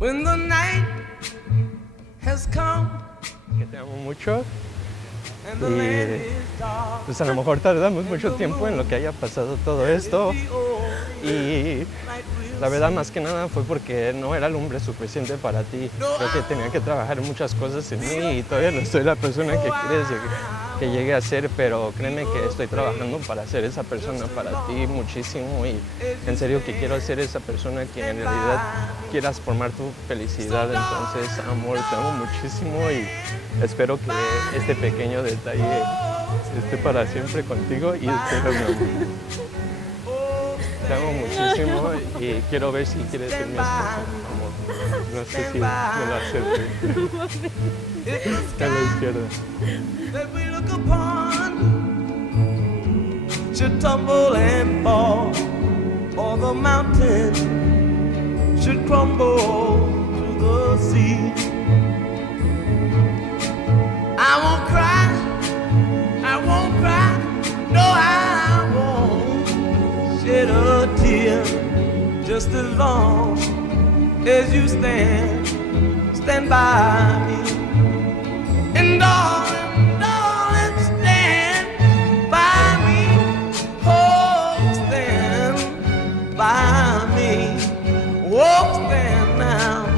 when the night has come Que te amo mucho. and the land is dark. Pues a lo mejor tardamos mucho tiempo en lo que haya pasado todo esto. Y la verdad, más que nada, fue porque no era el hombre suficiente para ti. Creo que tenía que trabajar muchas cosas en mí y todavía no soy la persona que quieres que llegue a ser, pero créeme que estoy trabajando para ser esa persona para ti muchísimo y en serio que quiero ser esa persona que en realidad quieras formar tu felicidad. Entonces, amor, te amo muchísimo y espero que este pequeño detalle esté para siempre contigo y espero, mi amor. Te amo muchísimo y quiero ver si quieres ser mi esposa, amor. No sé si me lo aceptes. A la izquierda. That we look upon should tumble and fall, or the mountain should crumble to the sea. I won't cry, no, I won't shed a tear, just as long as you stand by me. And darling, stand by me. Oh, stand by me. Oh, stand now.